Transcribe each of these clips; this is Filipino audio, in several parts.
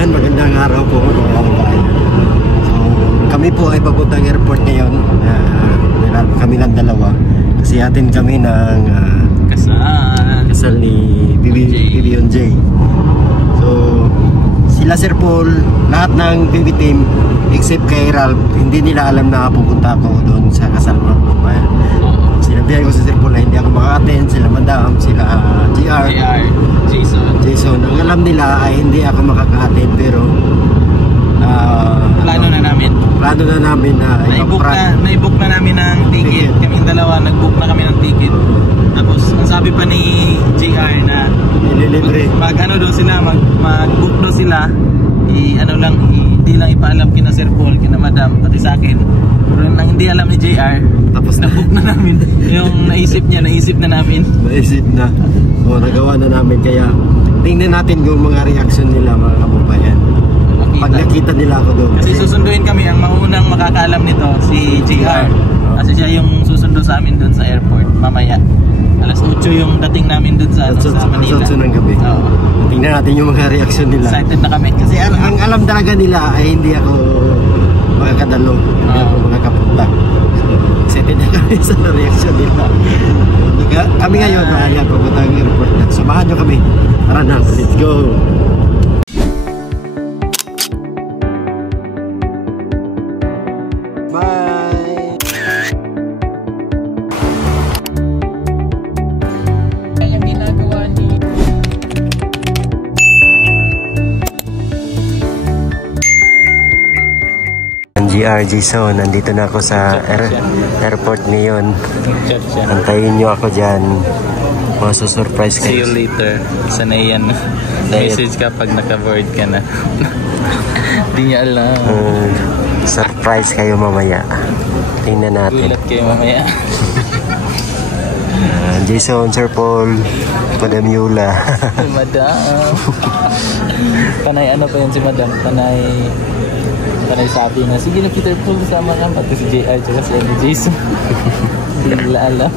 Yan, magandang araw po mga kababayan. So, kami po ay papuntang airport ngayon. Kami lang dalawa. Kasi atin kami ng kasal ni BB J. So, sila Sir Paul, lahat ng BB team except kay Ralph, hindi nila alam na pupunta ako doon sa kasal mga kababayan. Sinabihan ko sa Sir Paul na hindi ako maka-attend, sila Madam, sila JR, Jason. Ang alam nila ay hindi ako makaka-attend, pero plano na namin na na-book na namin ng ticket. Kaming dalawa nag-book na kami ng ticket. Tapos ang sabi pa ni JR na mag-book daw sila, hindi lang ipaalam kina Sir Paul, kina Madam, pati sa akin. Pero nang hindi alam ni JR, tapos na-book na namin. Yung naisip na namin. Naisip na. O, nagawa na namin. Kaya tingnan natin yung mga reaction nila mga kababayan. Pag nakita nila ako doon. Kasi susunduin kami, ang maunang makakaalam nito si JR. Kasi siya yung susundo sa amin doon sa airport mamaya. Alas 8 yung dating namin doon sa Manila. Alas 8 ng gabi. Tingnan natin yung mga reaction nila. Excited na kami. Kasi ang alam talaga nila ay hindi ako makakadalo. Hindi ako makakapunta. Excited na kami sa reaction nila. Kami ngayon, maayan pupunta ang airport. Samahan nyo kami. Tara na, let's go! GR Jason, nandito na ako sa airport ngayon. Antayin nyo ako dyan. Masusurprise kayo. See you later. Sanay yan. Message ka pag naka-board ka na. Di niya alam. Surprise kayo mamaya. Tingnan natin. Gulat kayo mamaya. Jason, Sir Paul, Madam Yula. Madam. Panay ano pa yun si Madam? Panay sabi na, sige na Peter Paul, kasama yan. Pati si JR, tsaka si Jason. Hindi nila alam.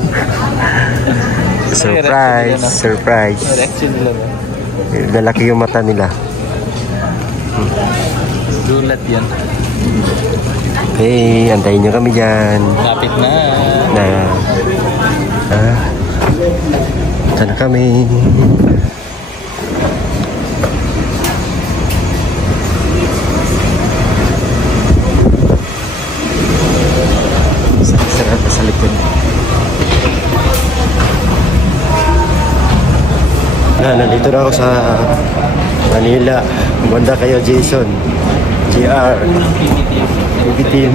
Surprise. Reaction nila ba? Lalaki yung mata nila. Gulat yan. Hey, antayin nyo kami dyan. Lapit na. Ito na kami. Sa likod. Nandito na ako sa Manila. Kumanda kayo, Jason, GR, BB team.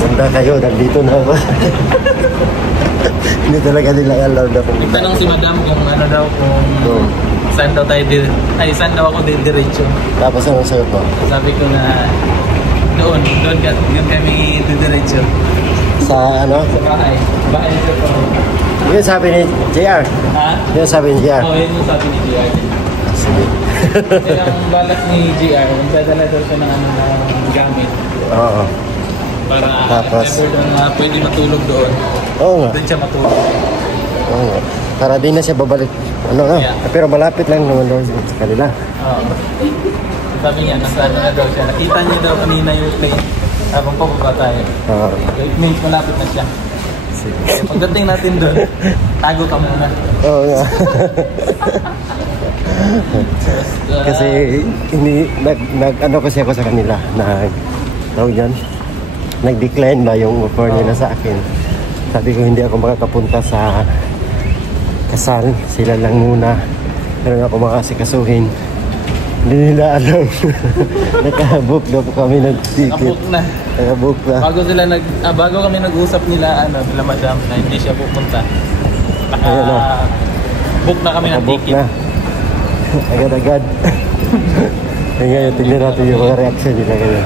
Kumanda kayo, nandito na ako. Hindi talaga nila alam na kung tanong si Madam kung ano daw, kung saan daw tayo saan daw ako diretso. Tapos ano sa'yo po? Sabi ko na doon kami diretso. Sa ano? Sa bahay nito po. Yun sabi ni JR. Ha? Yun sabi ni JR. Oo, yun yung sabi ni JR. Sige. Kaya ang balak ni JR, magdadala daw siya ng gamit. Oo. Para tapos pwede matulog doon. Oo nga. Doon siya matulog. Oo nga. Para di na siya babalik. Yeah. Pero malapit lang naman doon sa kanila. Oo. Sabi niya, nasa na daw siya. Nakita niya daw kanina yung plane habang pababa tayo. Oo. It means malapit na siya. Sige. Kaya pagdating natin doon, tago ka muna. Oo nga. Kasi nag-ano kasi ako sa kanila na tawag yan, nag-decline ba yung offer nila sa akin. Sabi ko hindi ako makakapunta sa kasal, sila lang muna. Pero ako makasikasuhin. Hindi nila alam. Nakabook na po kami ng ticket. Nakabook na. Bago kami nag-usap nila Madam na hindi siya pupunta. Book na kami ng ticket. Na. Agad-agad. Ngayon, tignan natin yung mga reaction nila ngayon.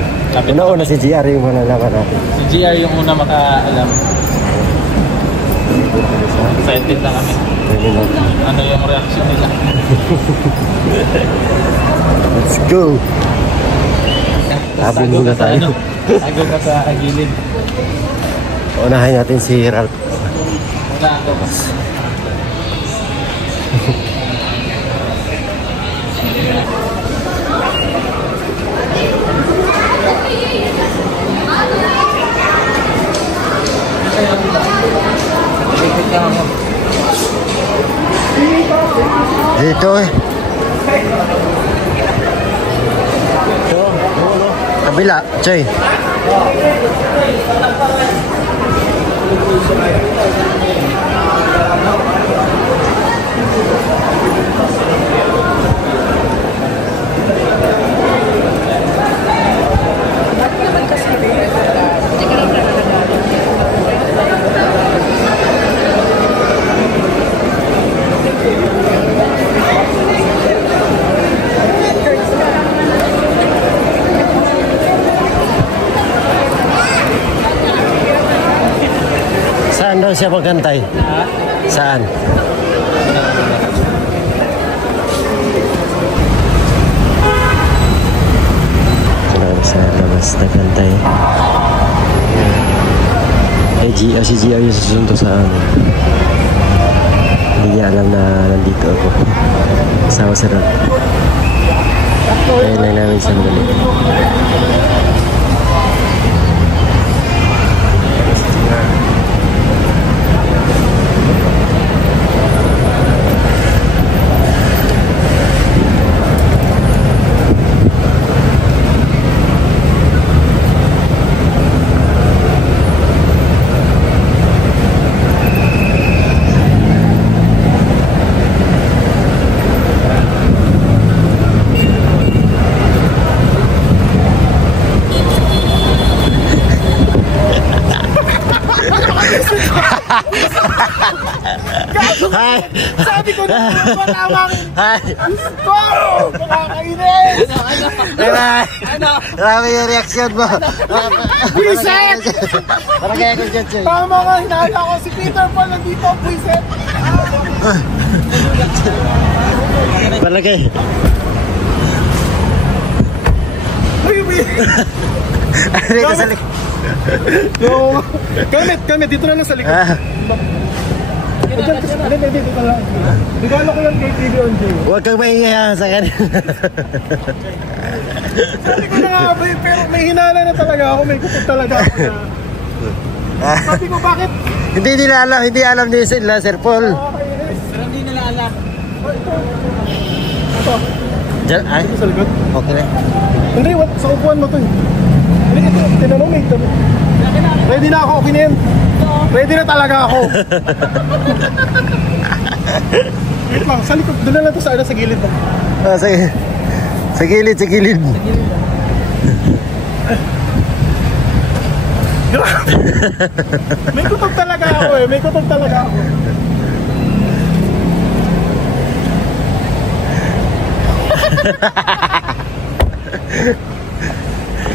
Una-una si GR yung malalaman natin. Si GR yung una makaalam. Excited na kami. Ano yung reaction nila? Let's go! Tabi muna tayo. Tago ka sa gilid. Unahin natin si Ralph. Una ako. Dito eh. Kabila, Choy. Saan daw siya magantay? Saan? Sa labas nagantay. Si Gia yung susunod sa amin. Hindi niya alam na nandito ako. Kasama sa Rob. Kaya lang namin sandali. Hi! Sabi ko na matawangin! Hi! Ko! Nakakainis! Ano? Marami yung reaksyon mo! Buiset! Parang kaya ko dyan, Choy. Tama nga, hinala ko si Peter Paul nandito, buiset! Palagay. Baby! Ano ito sa likod? No! Kamit, dito na lang sa likod. Dito ka lang. Regalo ko lang kay TV on J. Huwag kang maingay sa kanila. Sabi ko na nga, pero may hinala na talaga ako, may kutot talaga ako na. Sabi ko, bakit? Hindi alam ni Sir Paul. Pero hindi nila alam. Ito. Diyan, ay? Ito sa likod. Okay lang. Hindi, sa upuan mo to eh. Hindi, ito, tinanong mo ito. Ready na ako, okay na yan. Ready na talaga ako. Wait lang, sa likod, doon na lang ito sa gilid mo. Sige. Sa gilid. May kutob talaga ako eh, may kutob talaga ako.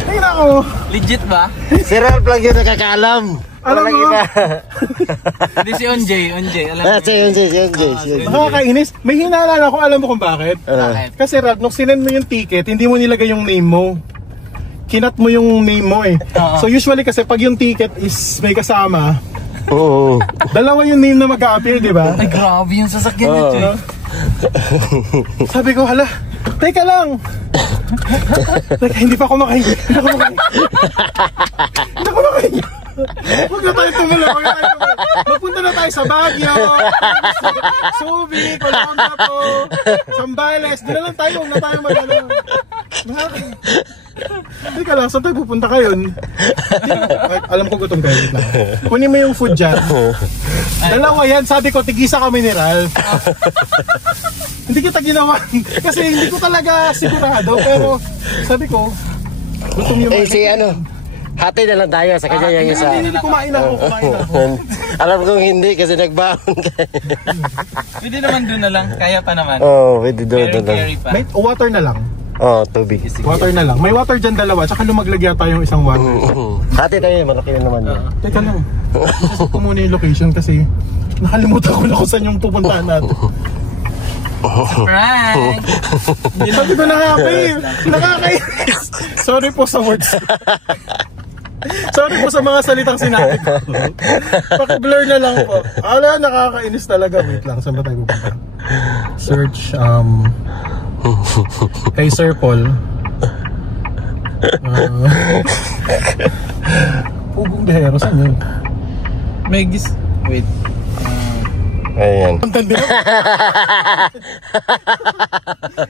Tingnan ako. Legit ba? Si Ralph lang yun nakakaalam. Alam Walang mo? iba. Hindi si Onjay, alam mo. Si Yunjay. Nakakainis. May hinala ako, alam mo kung bakit? Bakit? Kasi Ralph, nung sinend mo yung ticket, hindi mo nilagay yung name mo. Kinat mo yung name mo eh. So usually kasi pag yung ticket is may kasama, Oo. dalawa yung name na mag-a-appear, di ba? Ay, grabe yung sasakyan nito eh. Sabi ko, hala, teka lang. Teka, hindi pa ako makahinga. Huwag na tayo tumulong. Magpunta na tayo sa Baguio, Subic, Olongapo, Zambales. Doon na lang tayo, huwag na tayo mag-ano. Teka lang, saan tayo pupunta kayo? Alam ko gutom kayo. Kunin mo yung food dyan. Dalawa yan, sabi ko, tigisa kami ni Ralph. Hindi kita ginawa. Kasi hindi ko talaga sigurado. Pero sabi ko, gutom yung Si hati na lang tayo sa kanya yung isa. Hindi, kumain ako. Alam kong hindi kasi nagbaon kayo. Pwede naman doon na lang, kaya pa naman. Oo, pwede doon lang. Carry pa. May water na lang. Oo, tubig. Water na lang. May water dyan dalawa. Tsaka lumaglag yata yung isang water. Hati tayo, malaki yun naman yun. Teka lang. Isip ko muna yung location kasi nakalimutan ko na kung saan yung pupuntahan natin. Surprise! Sabi ko nakakainis. Sorry po sa words. Sorry po sa mga salitang sinabi ko. Paki-blur na lang po. Ala, nakakainis talaga. Wait lang, saan ba tayo pupunta? Search, kay Sir Paul. Pugong Bihero, saan yun? May wait. Ayan.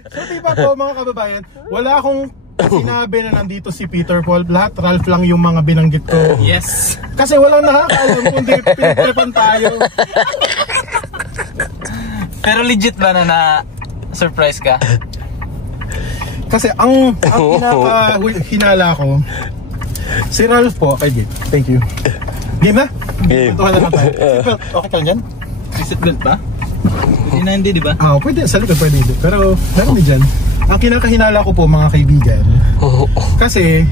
So diba po mga kababayan, wala akong sinabi na nandito si Peter Paul. Lahat Ralph lang yung mga binanggit ko. Yes. Kasi walang nakakaalam kundi pinagtripan tayo. Pero legit ba na surprise ka? Kasi ang hinala ko, si Ralph po, okay, game. Thank you. Game na? Game. Tuntuhan na lang tayo. Seatbelt, okay ka lang dyan? Seatbelt ba? Hindi, di ba? Pwede, sa likod pwede hindi. Pero, meron din dyan. Ang kinakahinala ko po mga kaibigan, kasi,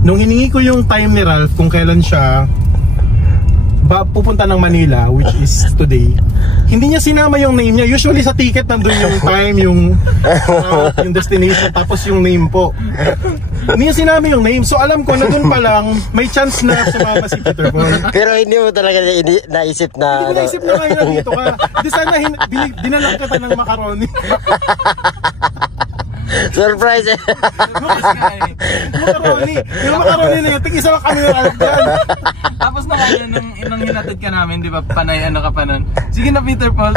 nung hiningi ko yung time ni Ralph kung kailan siya pupunta ng Manila, which is today, hindi niya sinama yung name niya. Usually sa ticket nandun yung time, yung destination, tapos yung name po. Hindi niya sinama yung name. So alam ko na dun pa lang may chance na sumama si Peter Paul. Pero hindi mo talaga naisip na... Hindi ko naisip na ngayon nandito ka. Di sana dinalang kita ng macaroni. Surprise! Macaroni. Yung macaroni na yun, tig-isa lang kami yung alam dyan. Tapos naman nung hinatid ka namin, di ba, panay ano ka pa nun? Sige na Peter Paul.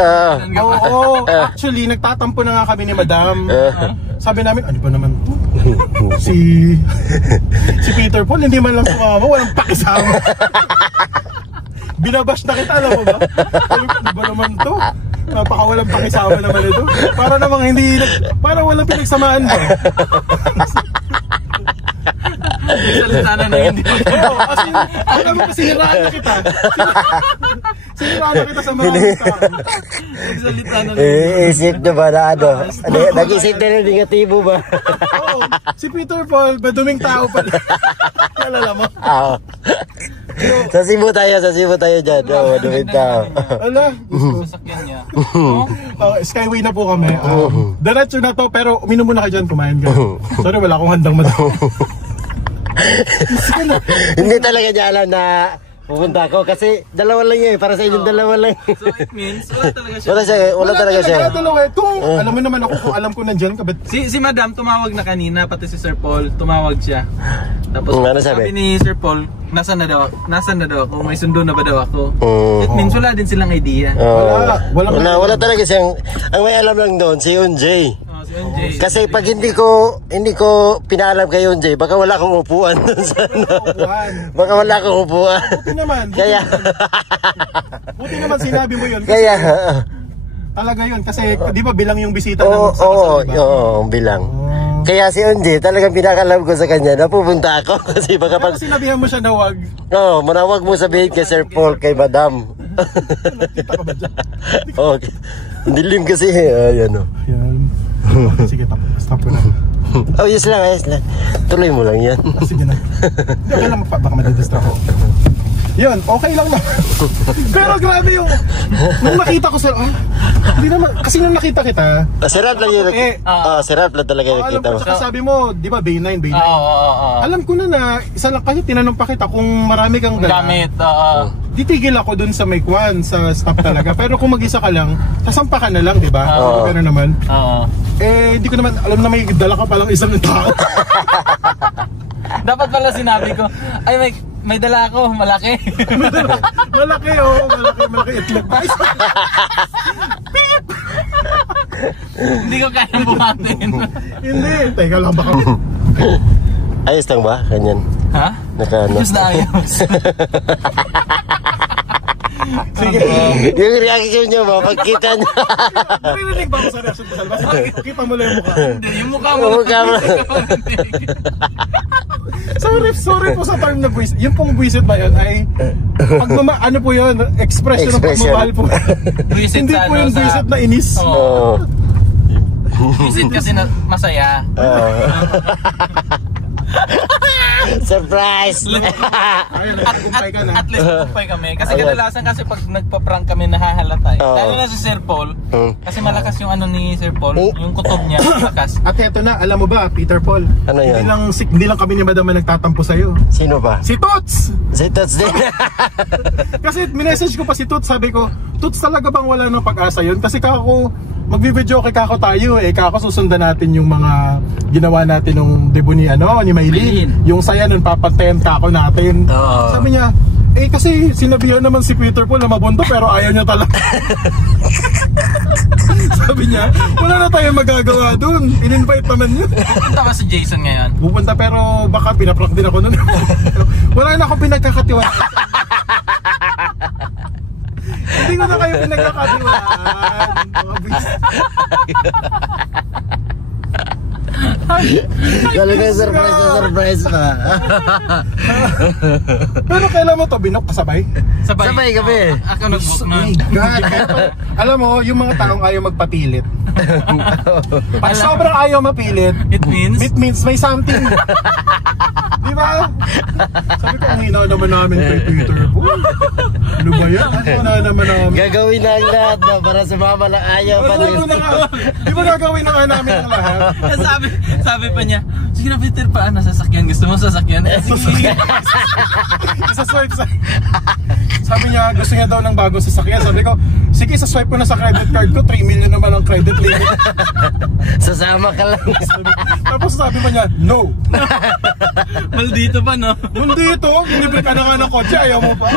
Oo, actually, nagtatampo na nga kami ni Madam. Sabi namin, ano ba naman to? Si Peter Paul, hindi man lang sumama, walang pakisama. Binabash na kita, alam mo ba? Ano ba naman to? Napakawalang pakisama naman ito. Para namang para walang pinagsamaan ba? Salita na hindi mo. Oo, kasi alam mo kasi siniraan na kita. Siniraan na kita sa mga tao. Salita na Isip na ba na ano? Nag-isip na ng negatibo ba? Oo, si Peter Paul, maduming tao pala. Alala mo? Oo. Sa Cebu tayo dyan. Oo, duming tao. Ala, sasakyan niya. Skyway na po kami. Diretso na to, pero uminom muna ka dyan, kumain ka. Sorry, wala akong handang madam. Hindi talaga niya alam na pupunta ako kasi dalawa lang yun, para sa inyong dalawa lang. So it means wala talaga siya. Wala talaga siya. Alam mo naman ako kung alam ko nandyan ka. Si Madam tumawag na kanina, pati si Sir Paul tumawag siya. Tapos ano sabi ni Sir Paul, nasaan na daw ako, may sundo na ba daw ako. It means wala din silang idea. Wala talaga siyang, ang may alam lang doon si Unjay. Kasi pag hindi ko pinaalam kay Unjay, baka wala akong upuan doon sa baka wala akong upuan. Buti naman. Buti naman sinabi mo yun. Kaya talaga yun kasi di ba bilang yung bisita ng Oo, bilang. Kaya si Unjay talagang pinakalam ko sa kanya na pupunta ako kasi baka pag sinabihan mo siya na wag. Oo, manawag mo sabihin kay Sir Paul, kay Madam. Nakita ka ba dyan? Okay. Dilim kasi ayan o. Yan. Sige, stop po na. Ayos lang. Tuloy mo lang yan. Sige na. Hindi, okay lang, baka madidistract ako. Yun, okay lang na. Pero grabe yung nung nakita ko sir, hindi naman, kasi nung nakita kita sarap lang yun. Sarap lang talaga yung nakita mo. Saka sabi mo, di ba Bay9? Alam ko na isa lang kasi tinanong pa kita kung marami kang gamit. Titigil ako dun sa may kwan, sa stop talaga. Pero kung mag-isa ka lang, sasampa ka na lang, di ba? Pero naman, hindi ko naman alam na may dala ka palang isang tao. Dapat pala sinabi ko, ay may dala ako, malaki. Malaki itlog. Hindi ko kaya buhatin. Hindi, teka lang baka. Ayos lang ba? Ganyan. Ha? Ayos na ayos. Sige. Yung reaction nyo ba? Pagkita nyo. Narinig ba ako sa reaction ko? Kita mo lang yung mukha. Hindi, yung mukha mo. Sorry po sa term na buwisit. Yung pong buwisit ba yun ay ano po yun? Expression ng pagmamahal po. Hindi po yung buwisit na inis. Buwisit kasi na masaya. Surprise! At least nagpupay kami. Kasi kadalasan kasi pag nagpa-prank kami nahahalata. Lalo na si Sir Paul. Kasi malakas yung ano ni Sir Paul. Yung kutob niya malakas. At eto na, alam mo ba Peter Paul? Ano yan? Hindi lang kami ni Madam na nagtatampo sa'yo. Sino ba? Si Toots! Si Toots din. Kasi minessage ko pa si Toots. Sabi ko, Toots talaga bang wala ng pag-asa yun? Kasi kako magbibideo kay kako tayo kako susundan natin yung mga ginawa natin nung debut ni Maylin. Yung saya nun papantayan kako natin. Sabi niya, Eh kasi sinabihan naman si Peter Paul na mabunto pero ayaw niya talaga. Sabi niya, wala na tayong magagawa dun. In-invite naman niya. Pupunta ba si Jason ngayon? Pupunta pero baka pinaprank din ako nun. Wala na akong pinagkakatiwaan. Hindi ko na kayo pinagkakatiwaan. Talaga surprise pa. Pero kailan mo to binok kasabay? Sabay kami. Ako nag-book nun. God. Alam mo, yung mga taong ayaw magpapilit. Pag sobrang ayaw mapilit, It means may something. Di ba? Sabi ko, ang hina naman namin kay Peter Paul. Ano ba yan? Ang hina naman namin. Gagawin na ang lahat na para sumama lang ayaw pa rin. Di ba gagawin na nga namin ang lahat? sabi pa niya, sige na Peter, paano sasakyan? Gusto mo sasakyan? Sige. Isa-swipe sa... Sabi niya, gusto niya daw ng bagong sasakyan. Sabi ko, sige, sa-swipe ko na sa credit card ko, 3 million naman ang credit limit. Sasama ka lang. Tapos sabi pa niya, no. Maldito pa, no? Maldito, ginibig ka na nga ng kotse, ayaw mo pa.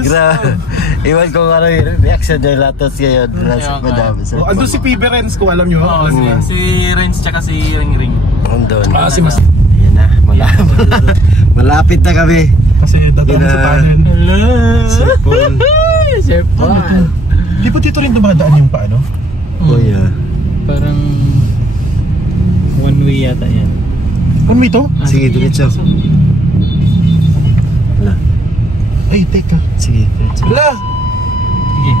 Grabe. Iwan ko nga yung reaction niya latos ngayon. Andun si PB Renz ko, alam niyo. Oo, si Renz tsaka si Ring Ring. Andun. Si Mas. Ayan na, malapit na kami. Kasi dadaan sa tunnel. Sir Paul. Sir Paul. Di ba dito rin dumadaan yung paano? Oh yeah. Parang one way yata yan. One way to? Sige, diretso. Wala. Ay, teka. Sige, diretso. Wala! Sige.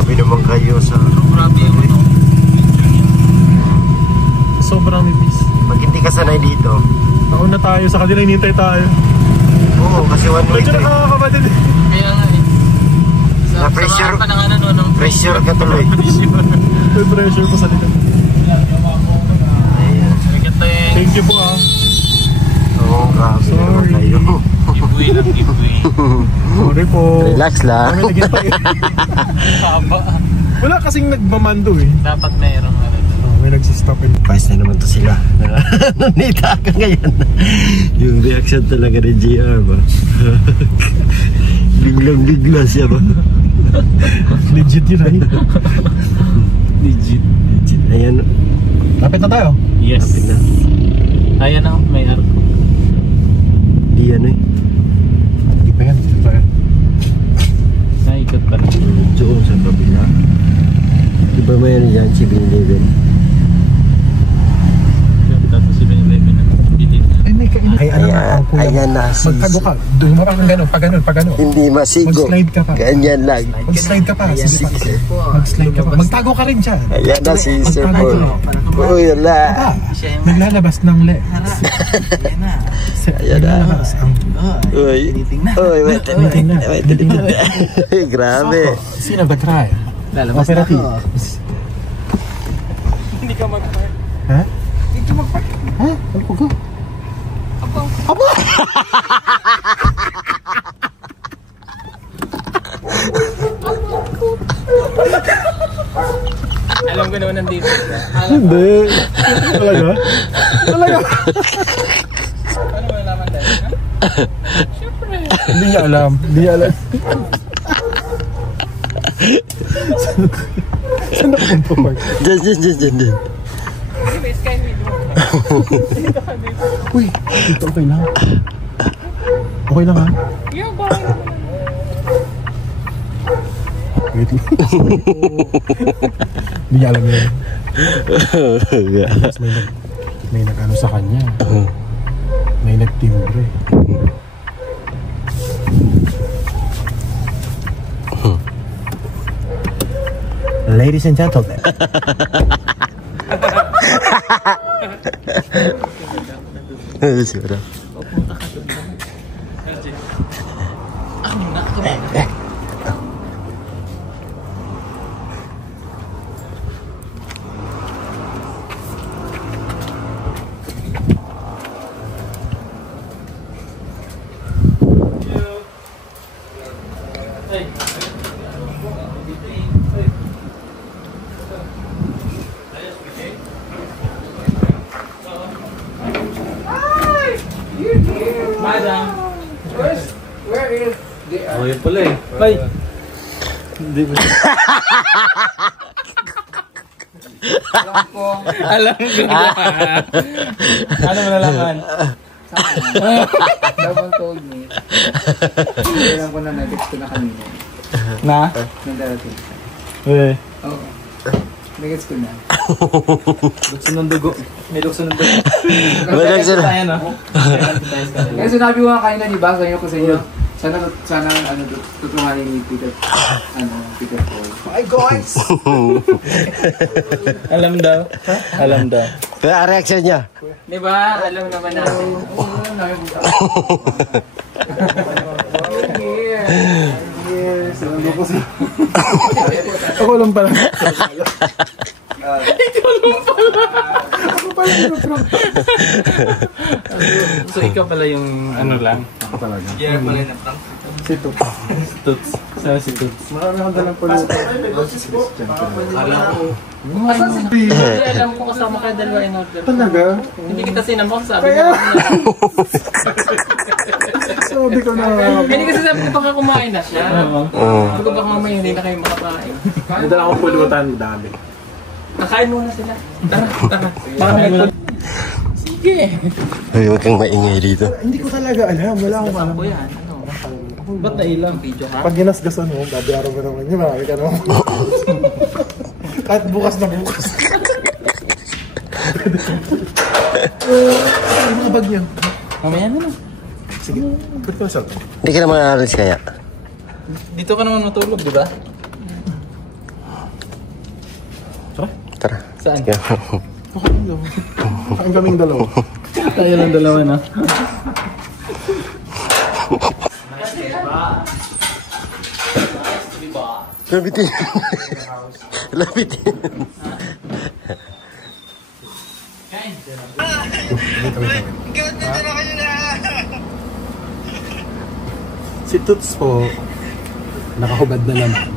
Sabi naman kayo sa... Grabe yung ano. Sobrang nipis. Pag hindi ka sanay dito. Nauna tayo, sa kanila hinintay tayo. Oo, kasi one way Medyo trip. nakakakabatid. Kaya nga eh. Na pressure. Sa pa ng ano, no? Pressure ka tuloy. May pressure pa sa likod. Ayan. Thank you po ah. Oo, grabe naman kayo. Giveaway lang, giveaway. Sorry po. Relax lang. Kami naghintay. Haba. Wala kasing nagbamando eh. Dapat mayroong ano. May nagsistop eh. Pais na naman to sila. Nanita ka ngayon. Yung reaction talaga ni JR ba? Biglang-bigla siya ba? Legit yun ay. Legit. Ayan. Lapit na tayo. Yes. Lapit na. Ayan na, may arko. Di ano eh. Hindi pa yan. Dito tayo. Naikot pa rin. Doon sa kabila. Di ba mayroon dyan si Bin-Leven? Tapos si Ben-Leven na bilhin na. Ay, may kainan. Ay, ano na. Ayan na. Magtago ka. Dumara kang gano'n. Pag gano'n. Hindi masigo. Mag-slide ka pa. Ganyan lang. Mag-slide ka pa. Sige pa. Mag-slide ka pa. Magtago ka rin dyan. Ayan na si Sir Paul. Uy, wala. Naglalabas ng legs. Ayan na. Naglalabas ang... Uy. Uy, wait. Grabe. Scene of the crime. Lalabas Operative. Hindi ka mag-park. Ha? Hindi ka mag-park. Ha? Ano ko? Aba! Alam ko naman nandito. Hindi. Talaga? Talaga? Paano mo nalaman tayo? Siyempre. Hindi niya alam. Saan na punto, Mark? Diyan. Uy, dito okay lang. Okay lang ha? Wait lang. Hindi niya alam yun. May nag-ano sa kanya. May nagtimbre. Ladies and gentlemen. Siguro. Ayaw pala eh. Ay! Hindi ba? Alam ko na. Ano mo nalaman? Someone told me. Kailan ko na nag-text ko na kanina. Na? Nang darating siya. Eh. Oo. Nag-text ko na. Buksan ng dugo. May luksan ng dugo. Buksan tayo, no? Kaya sinabi ko nga kanina, di ba? Sabi ko sa inyo, sana tutulunganin ni Peter Paul. My guys! Alam daw. Alam daw. Kaya ang reaction niya. Di ba? Alam naman natin. Oo, namin buta. Yes. Ako lang pala. So ikaw pala yung ano lang? Ako talaga. Yeah, pala na prank. Si Tuts. Tuts. Saan si Tuts? Marami akong dalang pala. Alam ko. Alam ko kasama kayo dalawa in order. Talaga? Hindi kita sinamok, sabi Kaya. ko. Sabi ko na. Hindi kasi sabi ko baka kumain na siya. Sabi ko baka mamaya hindi na kayo makakain. Nadala akong pulutan dami. Nakain muna sila. Tara. Baka may sige. Ay, huwag kang maingay dito. Hindi ko talaga alam. Wala akong alam. Ako yan. Ano? Ba't nailang? Video ka? Pag ginasgasan mo, babayaran mo naman yun. Marami ka naman. Kahit bukas na bukas. Ay, mga bag niya. Mamaya na lang. Sige. Pwede ko na salto. Hindi ka naman aalis kaya. Dito ka naman matulog, di ba? Tara. Saan? Sige. Kain kaming dalawa. Tayo lang dalawa na. Lapitin. Lapitin. Si Tuts po, nakahubad na naman.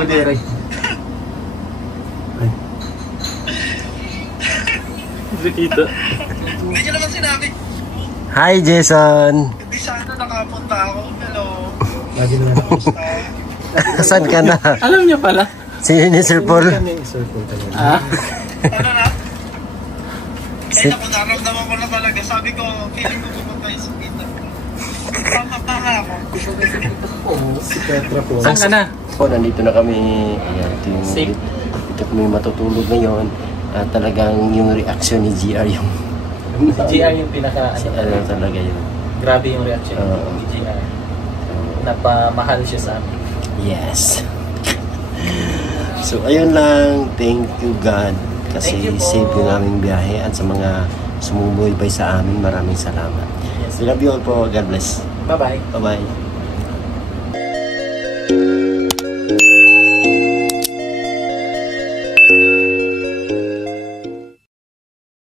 Baderay. Ay. Nakita. Hindi niya naman sinabi. Hi, Jason. Hindi sana nakapunta ako. Hello. Lagi na lang. Saan ka na? Alam niya pala. Sino ni Sir Paul? Kami Sir Paul talaga. Ah? Ano na? Eh, naku, naramdaman ko na talaga. Sabi ko, feeling ko pupunta yung Peter. Tama ako. Si Petra po. Saan ka na? Po, nandito na kami. Ayan, Safe. dito kami matutulog ngayon. At talagang yung reaction ni GR yung... Si GR yung pinaka... ano talaga yun. Grabe yung reaction ni GR. Napamahal siya sa amin. Yes. So, ayun lang. Thank you, God. Kasi Thank you po. save yung aming biyahe. At sa mga sumubuhay sa amin, maraming salamat. Yes. We love you all po. God bless. Bye-bye. Bye-bye.